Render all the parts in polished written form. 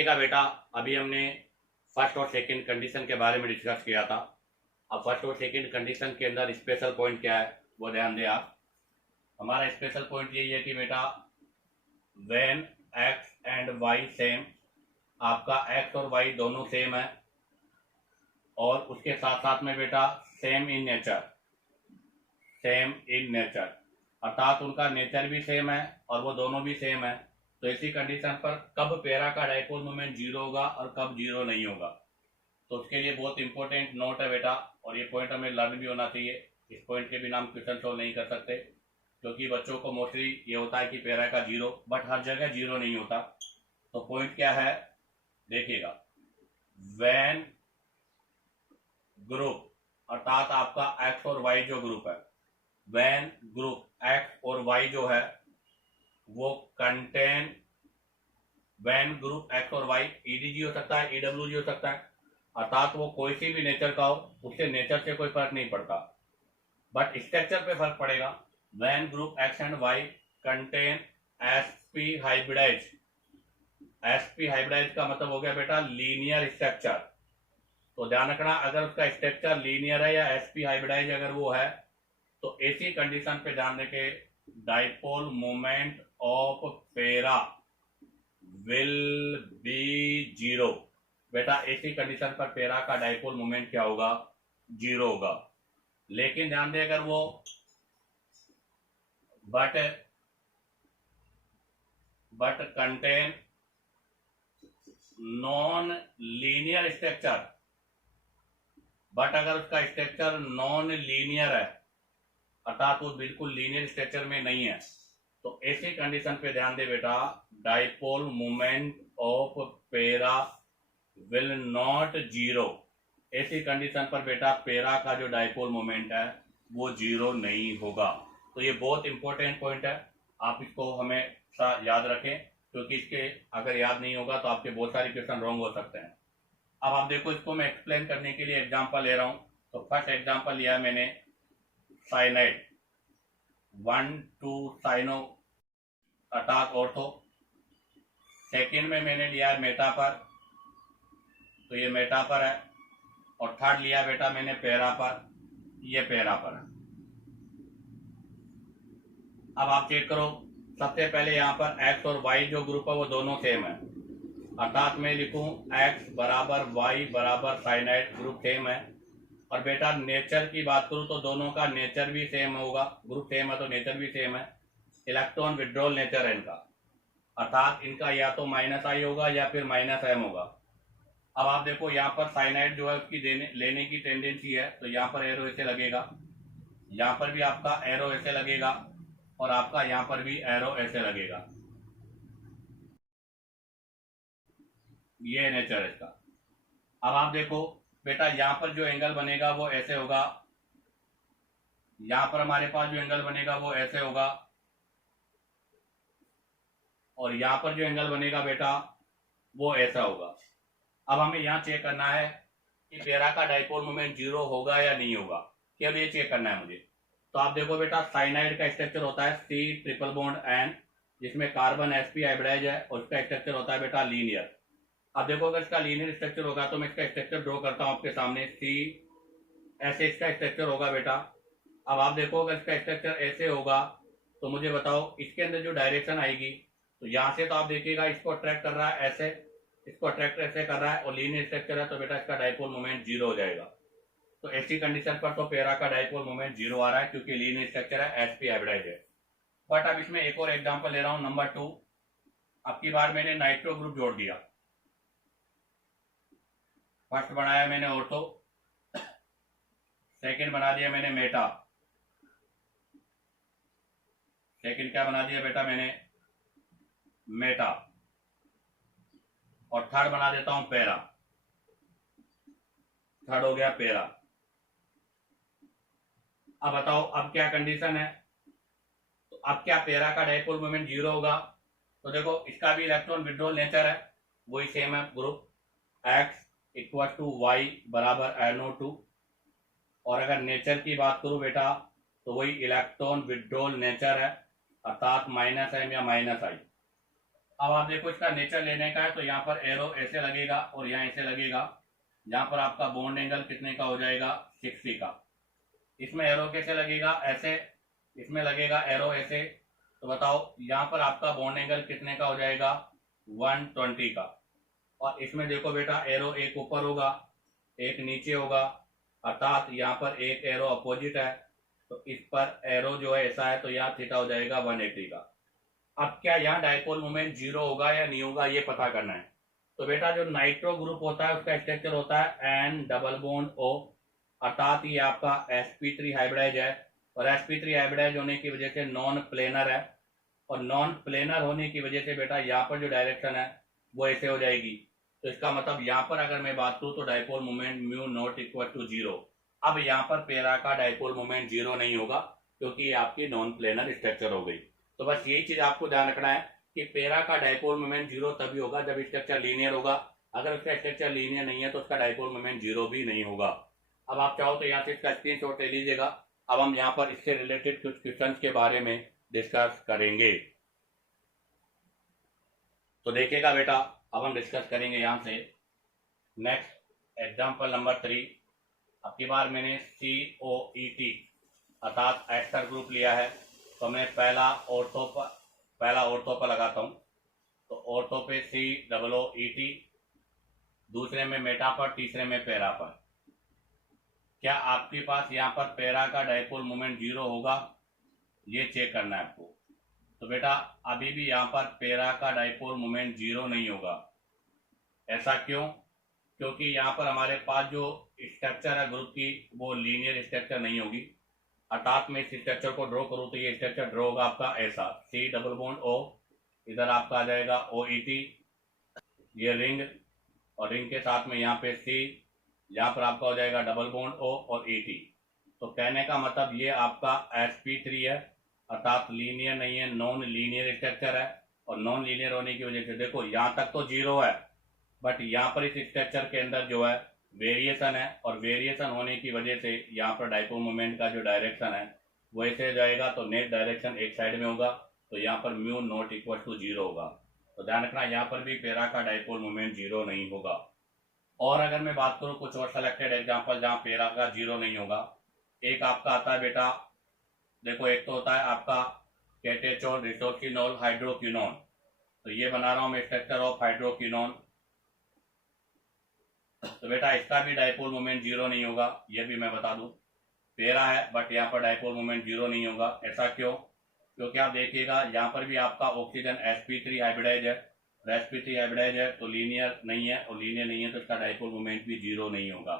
देखिएगा बेटा, अभी हमने फर्स्ट और सेकंड कंडीशन के बारे में डिस्कस किया था। अब फर्स्ट और सेकंड कंडीशन के अंदर स्पेशल पॉइंट क्या है वो ध्यान दें आप। हमारा स्पेशल पॉइंट यही है कि बेटा when X and Y same, आपका एक्स और वाई दोनों सेम है, और उसके साथ साथ में बेटा same in nature, same in nature अर्थात उनका नेचर भी सेम है और वो दोनों भी सेम है। तो इसी कंडीशन पर कब पैरा का डाइपोल मोमेंट जीरो होगा और कब जीरो नहीं होगा, तो उसके लिए बहुत इंपॉर्टेंट नोट है बेटा, और ये पॉइंट हमें लर्न भी होना चाहिए। इस पॉइंट के बिना हम क्वेश्चन सॉल्व नहीं कर सकते, क्योंकि बच्चों को मोस्टली ये होता है कि पैरा का जीरो, बट हर जगह जीरो नहीं होता। तो पॉइंट क्या है देखिएगा, व्हेन ग्रुप अर्थात आपका एक्स और वाई जो ग्रुप है, व्हेन ग्रुप एक्स और वाई जो है वो कंटेन, व्हेन ग्रुप एक्स और वाई ईडीजी हो सकता है, ईडब्ल्यूजी हो सकता है, अर्थात वो कोई सी भी नेचर का हो, उससे नेचर से कोई फर्क नहीं पड़ता, बट स्ट्रक्चर पे फर्क पड़ेगा। When group X and Y contain SP hybridize, SP hybridize का मतलब हो गया बेटा लीनियर स्ट्रक्चर। तो ध्यान रखना, अगर उसका स्ट्रक्चर लीनियर है या एसपी हाइब्रिडाइज अगर वो है, तो ऐसी कंडीशन पे ध्यान देके dipole moment of para will be zero. बेटा ऐसी कंडीशन पर पैरा का डाइपोल मोमेंट क्या होगा, जीरो होगा। लेकिन ध्यान दे अगर वो but contain non linear structure, but अगर उसका स्ट्रक्चर नॉन लीनियर है अर्थात वो बिल्कुल लीनियर स्ट्रक्चर में नहीं है, तो ऐसी कंडीशन पे ध्यान दे बेटा dipole moment of para will not zero. ऐसी कंडीशन पर बेटा पैरा का जो डाइपोल मोमेंट है वो जीरो नहीं होगा। तो ये बहुत इंपॉर्टेंट पॉइंट है, आप इसको हमेशा याद रखें, क्योंकि इसके अगर याद नहीं होगा तो आपके बहुत सारे क्वेश्चन रॉन्ग हो सकते हैं। अब आप देखो, इसको मैं एक्सप्लेन करने के लिए एग्जांपल ले रहा हूं। तो फर्स्ट एग्जांपल लिया मैंने साइनाइड 1 2 साइनो अर्थात ऑर्थो। सेकेंड में मैंने लिया मेटा पर, तो ये मेटा पर है, और थर्ड लिया बेटा मैंने पैरा पर, ये पैरा पर है। अब आप चेक करो, सबसे पहले यहाँ पर x और y जो ग्रुप है वो दोनों सेम है, अर्थात मैं लिखूं x बराबर y बराबर साइनाइड, ग्रुप सेम है। और बेटा नेचर की बात करूं तो दोनों का नेचर भी सेम होगा, ग्रुप सेम है तो नेचर भी सेम है। इलेक्ट्रॉन विड्रॉल नेचर है इनका, अर्थात इनका या तो -I होगा या फिर -M होगा। अब आप देखो यहाँ पर साइनाइड जो है उसकी लेने की टेंडेंसी है, तो यहाँ पर एरो ऐसे लगेगा, यहाँ पर भी आपका एरो ऐसे लगेगा, और आपका यहाँ पर भी एरो ऐसे लगेगा। ये नेचर है इसका। अब आप देखो बेटा यहाँ पर जो एंगल बनेगा वो ऐसे होगा, यहाँ पर हमारे पास जो एंगल बनेगा वो ऐसे होगा, और यहाँ पर जो एंगल बनेगा बेटा वो ऐसा होगा। अब हमें यहाँ चेक करना है कि पैरा का डाइपोल मोमेंट जीरो होगा या नहीं होगा, केवल ये चेक करना है मुझे। तो आप देखो बेटा साइनाइड का स्ट्रक्चर होता है C ट्रिपल बॉन्ड N, जिसमें कार्बन sp हाइब्रिडाइज है, और इसका स्ट्रक्चर होता है बेटा लीनियर। अब देखो अगर इसका लीनियर स्ट्रक्चर होगा तो मैं इसका स्ट्रक्चर ड्रॉ करता हूं आपके सामने, C ऐसे इसका स्ट्रक्चर होगा बेटा। अब आप देखो अगर इसका स्ट्रक्चर ऐसे होगा तो मुझे बताओ इसके अंदर जो डायरेक्शन आएगी, तो यहाँ से तो आप देखिएगा इसको अट्रैक्ट कर रहा है ऐसे, इसको अट्रैक्ट ऐसे कर रहा है, और लीनियर स्ट्रक्चर है तो बेटा इसका डाइपोल मोमेंट जीरो हो जाएगा। तो ऐसी कंडीशन पर तो पैरा का डाइपोल मोमेंट जीरो आ रहा है, क्योंकि लीनियर स्ट्रक्चर है, sp हाइब्रिडाइज है। बट अब इसमें एक और एग्जांपल ले रहा हूं, नंबर 2। अब की बार मैंने नाइट्रो ग्रुप जोड़ दिया, फर्स्ट बनाया मैंने ऑर्थो, सेकंड बना दिया मैंने मेटा, सेकंड क्या बना दिया बेटा मैंने मेटा, और थर्ड बना देता हूं पैरा, थर्ड हो गया पैरा। अब बताओ अब क्या कंडीशन है, तो अब क्या पैरा का डाइपोल मोमेंट जीरो होगा। तो देखो इसका भी इलेक्ट्रॉन विड्रॉल नेचर है, वही सेम है, group x equal to y बराबर NO2, और अगर नेचर की बात करूं बेटा तो वही इलेक्ट्रॉन विड्रॉल नेचर है, अर्थात -M या -I। अब आप देखो इसका नेचर लेने का है तो यहाँ पर एरो ऐसे लगेगा और यहाँ ऐसे लगेगा, जहाँ पर आपका बॉन्ड एंगल कितने का हो जाएगा 60 का। इसमें एरो कैसे लगेगा, ऐसे, इसमें लगेगा एरो ऐसे, तो बताओ यहाँ पर आपका बॉन्ड एंगल कितने का हो जाएगा 120 का। और इसमें देखो बेटा एरो एक ऊपर होगा एक नीचे होगा, अर्थात यहाँ पर एक एरो अपोजिट है, तो इस पर एरो जो है ऐसा है तो यहाँ थीटा हो जाएगा 180 का। अब क्या यहाँ डायपोल मोमेंट जीरो होगा या नहीं होगा ये पता करना है। तो बेटा जो नाइट्रो ग्रुप होता है उसका स्ट्रक्चर होता है एन डबल बॉन्ड ओ, अर्थात ये आपका sp3 हाइब्रिडाइज है, और sp3 हाइब्रिडाइज होने की वजह से नॉन प्लेनर है, और नॉन प्लेनर होने की वजह से बेटा यहाँ पर जो डायरेक्शन है वो ऐसे हो जाएगी। तो इसका मतलब यहाँ पर अगर मैं बात करूँ तो dipole moment mu not equal to zero. अब यहाँ पर पेरा का डायपोल मोमेंट जीरो नहीं होगा क्योंकि ये आपकी नॉन प्लेनर स्ट्रक्चर हो गई। तो बस यही चीज आपको ध्यान रखना है कि पेरा का डायपोल मोमेंट जीरो तभी होगा जब स्ट्रक्चर लीनियर होगा, अगर उसका स्ट्रक्चर लीनियर नहीं है तो उसका डायपोल मोमेंट जीरो भी नहीं होगा। अब आप चाहो तो यहाँ से इसका स्क्रीनशॉट ले लीजिएगा। अब हम यहाँ पर इससे रिलेटेड कुछ क्वेश्चंस के बारे में डिस्कस करेंगे। तो देखिएगा बेटा अब हम डिस्कस करेंगे यहाँ से नेक्स्ट एग्जाम्पल नंबर 3। अब की बार मैंने COET अर्थात एस्टर ग्रुप लिया है, तो मैं पहला ऑर्थो पर लगाता हूँ। तो ऑर्थो पे COOET, दूसरे में मेटा पर, तीसरे में पैरा पर। क्या आपके पास यहाँ पर पैरा का डायपोल मोमेंट जीरो होगा ये चेक करना है आपको। तो बेटा अभी भी यहाँ पर पैरा का डायपोल मोमेंट जीरो नहीं होगा। ऐसा क्यों? क्योंकि यहाँ पर हमारे पास जो स्ट्रक्चर है ग्रुप की वो लीनियर स्ट्रक्चर नहीं होगी, अर्थात मैं इस स्ट्रक्चर को ड्रॉ करूँ तो ये स्ट्रक्चर ड्रॉ होगा आपका ऐसा, C डबल बॉन्ड O, इधर आपका आ जाएगा OET, ये रिंग, और रिंग के साथ में यहाँ पे C, यहाँ पर आपका हो जाएगा डबल बॉन्ड O और ET। तो कहने का मतलब ये आपका sp3 है, अर्थात लीनियर नहीं है, नॉन लीनियर स्ट्रक्चर है, और नॉन लीनियर होने की वजह से देखो यहाँ तक तो जीरो है, बट यहाँ पर इस स्ट्रक्चर के अंदर जो है वेरिएशन है, और वेरिएशन होने की वजह से यहाँ पर डायपोल मोमेंट का जो डायरेक्शन है वो ऐसे जाएगा, तो नेट डायरेक्शन एक साइड में होगा, तो यहाँ पर mu not equal to zero होगा। तो ध्यान रखना यहाँ पर भी पैरा का डायपोल मोमेंट जीरो नहीं होगा। और अगर मैं बात करूँ कुछ और सेलेक्टेड एग्जाम्पल जहाँ पैरा का जीरो नहीं होगा, एक आपका आता है बेटा, देखो एक तो होता है आपका केटेचोल रिसोर्सिनोल हाइड्रोक्विनोन, तो ये बना रहा हूँ मैं स्ट्रक्चर ऑफ हाइड्रोक्विनोन। तो बेटा इसका भी डायपोल मोमेंट जीरो नहीं होगा, ये भी मैं बता दूं। पैरा है बट यहाँ पर डायपोल मोमेंट जीरो नहीं होगा। ऐसा क्यों? क्योंकि आप देखिएगा यहाँ पर भी आपका ऑक्सीजन sp3 हाइब्रिडाइज है, sp3 हाइब्रिडाइज है तो लीनियर नहीं है, और लीनियर नहीं है तो इसका डायपोल मोमेंट भी जीरो नहीं होगा।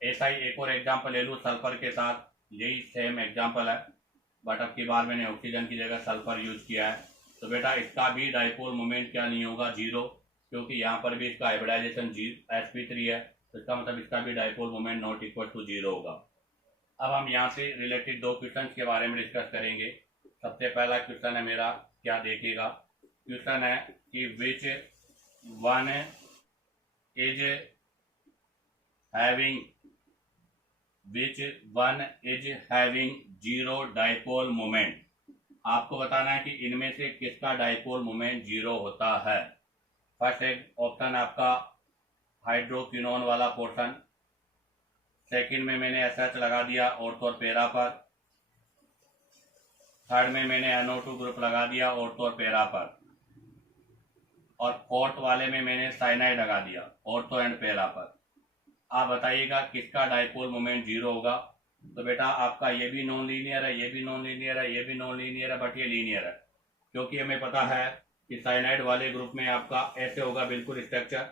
ऐसा ही एक और एग्जाम्पल ले लूँ सल्फर के साथ, यही सेम एग्जाम्पल है बट अब की बार मैंने ऑक्सीजन की जगह सल्फर यूज किया है। तो बेटा इसका भी डायपोल मोमेंट क्या नहीं होगा, जीरो, क्योंकि यहाँ पर भी इसका हाइब्रिडाइजेशन sp3 है, तो इसका मतलब इसका भी dipole moment not equal to zero होगा। अब हम यहाँ से रिलेटेड दो क्वेश्चन के बारे में डिस्कस करेंगे। सबसे पहला क्वेश्चन है मेरा, क्या देखिएगा, क्वेश्चन है कि which one is having zero dipole moment. आपको बताना है कि इनमें से किसका डायपोल मोमेंट जीरो होता है। फर्स्ट एक ऑप्शन आपका हाइड्रोक्विनोन वाला पोर्शन, सेकंड में मैंने SH लगा दिया ऑर्थो और पैरा पर, थर्ड में मैंने NO2 ग्रुप लगा दिया ऑर्थो और पैरा पर, और फोर्थ वाले में मैंने साइनाइड लगा दिया ऑर्थो एंड पैरा पर। आप बताइएगा किसका डायपोल मोमेंट जीरो होगा। तो बेटा आपका ये भी नॉन लीनियर है, ये भी नॉन लीनियर है, ये भी नॉन लीनियर है, बट ये लीनियर है, क्योंकि हमें पता है कि साइनाइड वाले ग्रुप में आपका ऐसे होगा बिल्कुल स्ट्रक्चर,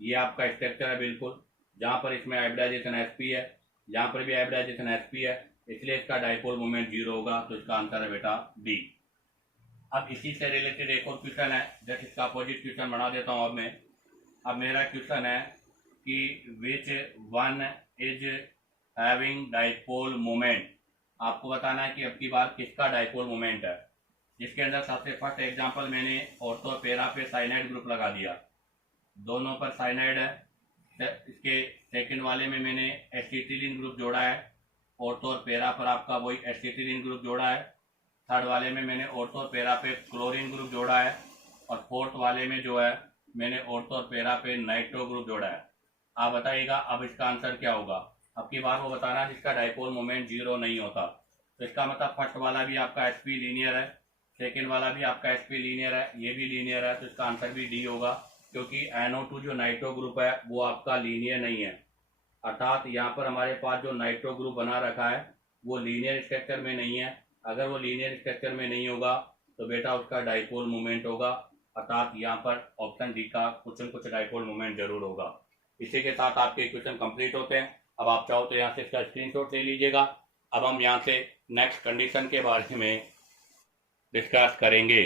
ये आपका स्ट्रक्चर है बिल्कुल, जहां पर इसमें हाइब्रिडाइजेशन sp है, यहाँ पर भी हाइब्रिडाइजेशन sp है, इसलिए इसका डायपोल मोमेंट जीरो होगा। तो इसका आंसर है बेटा डी। अब इसी से रिलेटेड एक और क्वेश्चन है, जस्ट इसका अपोजिट क्वेश्चन बना देता हूँ अब मैं। अब मेरा क्वेश्चन है कि which one is having dipole moment. आपको बताना है कि अब की बार किसका डायपोल मोमेंट है, जिसके अंदर सबसे फर्स्ट एग्जांपल मैंने ऑर्थो पैरा पे साइनाइड ग्रुप लगा दिया, दोनों पर साइनाइड है। इसके सेकंड वाले में मैंने एसिटिलीन ग्रुप जोड़ा है, ऑर्थो और पैरा पर आपका वही एसिटिलीन ग्रुप जोड़ा है। थर्ड वाले में मैंने ऑर्थो और पैरा पे क्लोरीन ग्रुप जोड़ा है, और फोर्थ वाले में जो है मैंने ऑर्थो और पैरा पे नाइट्रो ग्रुप जोड़ा है। आप बताइएगा अब इसका आंसर क्या होगा। अब की बार वो बताना जिसका डाइपोल मोमेंट जीरो नहीं होता। तो इसका मतलब फर्स्ट वाला भी आपका एसपी लीनियर है, सेकेंड वाला भी आपका एसपी लीनियर है, ये भी लीनियर है, तो इसका आंसर भी डी होगा, क्योंकि NO2 जो नाइट्रो ग्रुप है वो आपका लीनियर नहीं है। अर्थात यहाँ पर हमारे पास जो नाइट्रो ग्रुप बना रखा है वो लीनियर स्ट्रक्चर में नहीं है। अगर वो लीनियर स्ट्रक्चर में नहीं होगा तो बेटा उसका डाइपोल मोमेंट होगा, अर्थात यहाँ पर ऑप्शन डी का कुछ न कुछ डाइपोल मोमेंट जरूर होगा। इसी के साथ आपके इक्वेशन कंप्लीट होते हैं। अब आप चाहो तो यहाँ से इसका स्क्रीनशॉट ले लीजिएगा। अब हम यहाँ से नेक्स्ट कंडीशन के बारे में डिस्कस करेंगे।